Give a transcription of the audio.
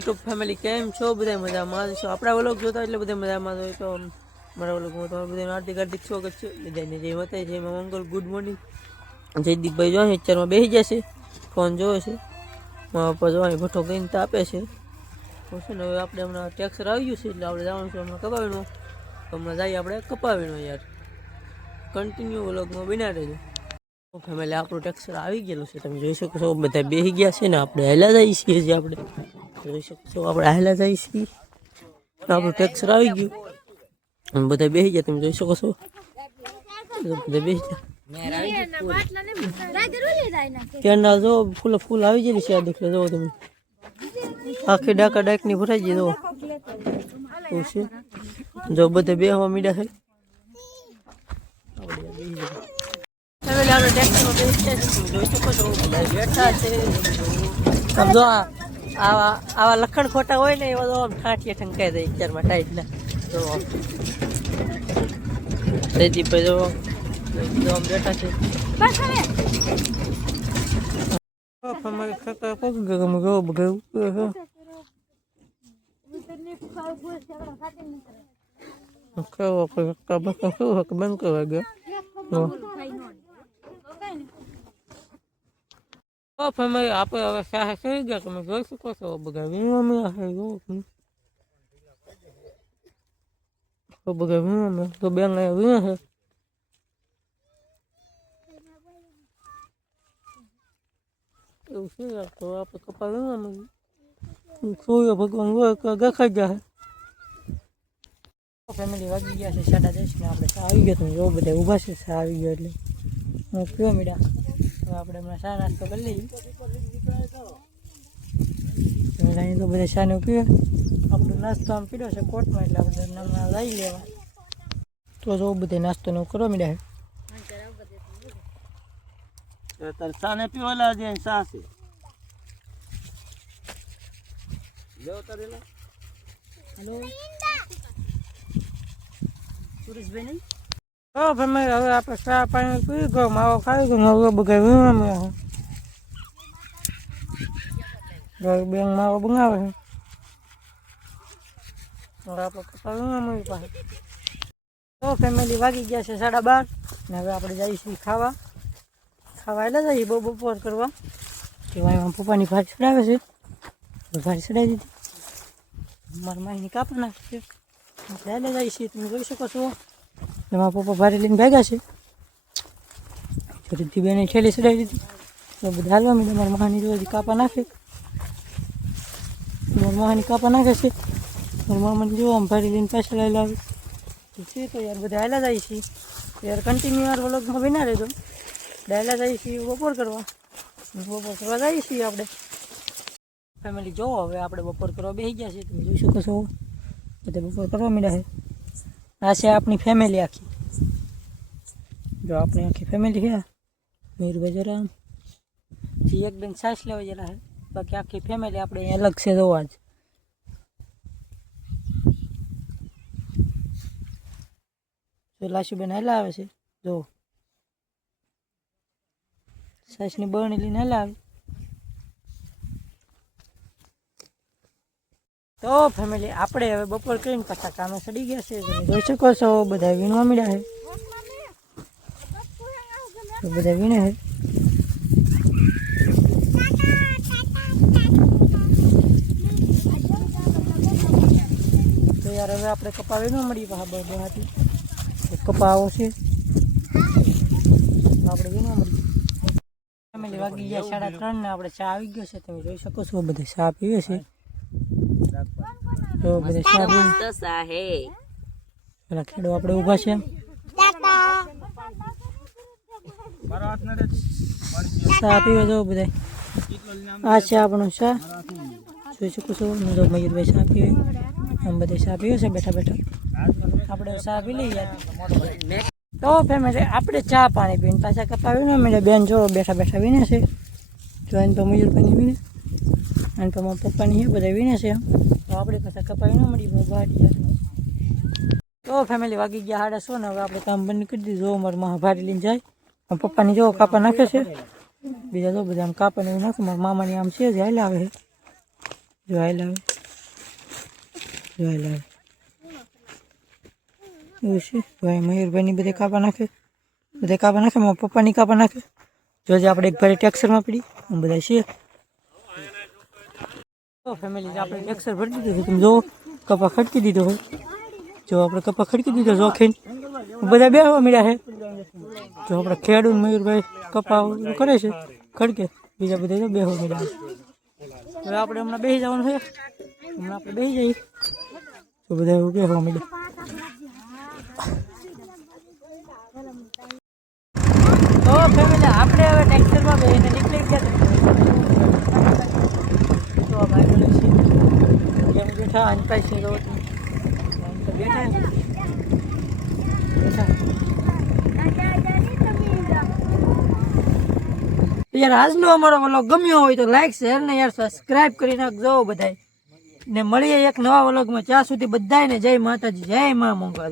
YouTube family કેમ છો? બધા મજામાં છો? આપણા વ્લોગ જોતા એટલે બધા મજામાં હોય તો મારા વ્લોગમાં તમારું બધા હાર્દિક હાર્દિક સ્વાગત છે. બધાને જય માતા જય મા મંગલ ગુડ મોર્નિંગ જયદીપભાઈ જો અત્યારમાં બેસી જશે ફોન જોવે છે. મારા પપ્પા જો ભઠ્ઠો કરીને તાપે છે. છે ને હવે આપણે હમણાં ટેક્સર આવી ગયું છે એટલે આપણે જવાનું છે હમણાં કપાવીનું હમણાં જઈએ આપણે કપાવીનું યાર. કન્ટિન્યુ વ્લોગમાં બિના રહેજો ફેમિલી આપણું ટેક્સર આવી ગયેલું છે. તમે જોઈ શકો છો બધા બેસી ગયા છે ને આપણે હેલા જઈએ છીએ આપણે. જોઈ શકો છો આપણે હાલા જઈએ છીએ. આપણું ટેક્સર આવી ગયું. બધા બેસી ગયા. તમે જોઈ શકો છો. બધા બેસી ગયા. જો ફૂલ ફૂલ આવી ગયેલી છે આ દેખલે. તમે. આખી ડાકા ભરાઈ ગઈ જો છે. જો બધા બેહવા મીડા છે. જોઈ શકો છો. બેઠા છે. આવા આવા લખણ ખોટા હોય ને એવા તો આમ ઠાંઠીએ ઠંકાઈ જાય અત્યારમાં ટાઈટના જો જયદીપભાઈ જો આમ બેઠા છે. અમારે કાકા કોક ગમ ગયો બગાયું કેવો કાકા બાકા કેવું બંધ કરવા ગયા? ઓ ફેમિલી આપણે હવે સાહે કરી ગયા તમે જોઈ શકો છો બધા વીમા હે જો તો બધા વીમા તો બેન અહીંયા વીમા છે? એવું છે યાર, તો આપણે કપા વીમા સૂર્ય ભગવાન હોય દેખાઈ જાય. ફેમિલી વાગી ગયા છે, સાડા દસ ને આપણે આવી ગયો તમે જો બધા ઊભા છે આવી ગયા એટલે. હું પીવા મીડા તો આપણે હમણાં ચા નાસ્તો કરી લઈએ. અહીં તો બધા ચા ને પીવે આપણે નાસ્તો આમ પીડ્યો છે કોટમાં એટલે આપણે હમણાં લઈ લેવા. તો જો બધે નાસ્તો નો કરો મીડા તારે સાને પીવાલા જે સા છે લેવો તારે હેલો? સુરેશભાઈ નહીં? હા ફેમિલી હવે આપણે ચા પાણી પી ગયો માવો ખાઈ ગયો હવે બધા વીમા ઘર બેંક માવો બનાવે છે આપણે કપા મળી પાસે તો ફેમિલી વાગી ગયા છે સાડા બાર ને હવે આપણે જઈશું ખાવા. ખાવા એટલે જઈએ બહુ બપોર કરવા. કે ભાઈ પપ્પાની ભારી ચડાવે છે. તો ભારી ચડાવી દીધી. મારા માહીની કાપા નાખી છે. આપણે એટલે છીએ તમે જોઈ શકો છો. એમાં પપ્પા ભારે લઈને ભાગ્યા છે. છોટી બેને છેલ્લી ચડાવી દીધી. બધા હાલવા મેં મારા મહાની રોજ કાપા નાખે. મારા મહાની કાપા નાખે છે. મારા મામાને જોવા, આમ ભારે લઈને પાછળ આવેલા આવે તો છે તો યાર, બધા હાલા જાય છે. યાર કન્ટિન્યુ યાર વ્લોગમાં બના રહેજો. ડાયલા જાય છીએ બપોર કરવા. બપોર કરવા જઈએ છીએ આપણે. ફેમિલી જોવો હવે આપણે બપોર કરવા બેસી ગયા છીએ તમે જોઈ શકો છો. બધા બપોર કરવા માંડ્યા છે. આ છે આપણી ફેમિલી આખી. જો આપણી આખી ફેમિલી છે મીરભાઈ જરા જી, એક બેન સાસ લેવા જરા છે. બાકી આખી ફેમિલી આપણે અલગ છે જોવા જ. જો લાશુબેન હેલા આવે છે, જો. સાસની બરણી લઈને હેલા આવે. તો ફેમિલી આપણે હવે બપોર કરીને પાછા કામે ચડી ગયા છે તમે જોઈ શકો છો, બધા વીણવા મળ્યા છે. બધા વીણે છે. તો યાર, હવે આપણે કપા વીણવા મળીએ પાછા બહારથી કપા આવો છે. આપણે વીણવા મળીએ. ફેમિલી વાગી ગયા, સાડા ત્રણ ને આપણે ચા આવી ગયો છે. તમે જોઈ શકો છો, બધા ચા પીવે છે. તો બધા ચા સાહે પેલા ખેડો આપણે ઊભા છે. ચા પીવે જો બધા આ છે આપણું ચા જોઈ શકું છું હું તો મયુરભાઈ ચા પીવે. આમ બધા ચા પીવે છે બેઠા બેઠા. આપણે ચા પી લઈએ તો ફેમિલી આપણે ચા પાણી પીને પાછા કપાવીને મેં બેન જો બેઠા બેઠા વીને છે. જોઈને તો મયુરભાઈ વીને અને તો મારા પપ્પાની છે બધા વીણે છે તો આપણે પાછા કપાવી ન મળી ભાડી તો ફેમિલી વાગી ગયા સાડા સો ને હવે આપણે કામ બંધ કરી દીધું. જો મા ભાડી લઈને જાય. મારા પપ્પાની જો કાપા નાખે છે. બીજા જો બધા આમ કાપા ને એવું નાખે. મારા મામાની આમ છે, જ હાલ આવે. છે જોઈ લાવે જોઈ લાવે એવું છે? ભાઈ મયુરભાઈની બધે કાપા નાખે. બધે કાપા નાખે, મારા પપ્પાની કાપા નાખે. જોજે આપણે એક ભાઈ ટેક્સરમાં પડી. હું બધા છીએ. તો ફેમિલી આપણે ટેક્સર ભરી દીધું તમે જો કપા ખડકી દીધો હોય જો આપણે કપા ખડકી દીધો જોખીન. બધા બેહવા મળ્યા છે. જો આપણે ખેડૂત મયુરભાઈ કપા કરે છે, ખડકે. બીજા બધા બેહવા મળ્યા હવે આપણે હમણાં બેસી જવાનું છે. હમણાં આપણે બેસી જઈએ. તો બધા બેસવા મળ્યા તો ફેમિલી આપણે હવે ટેક્સરમાં બેસીને નીકળી ગયા તો આ ભાઈ બોલે છે બેઠા તો યાર આજનો અમારો વ્લોગ ગમ્યો હોય તો લાઈક શેર ને યાર સબસ્ક્રાઇબ કરી નાખજો બધાય. ને મળીએ એક નવા વલોગમાં. ત્યાં સુધી બધાને જય માતાજી, જય મા મંગળ.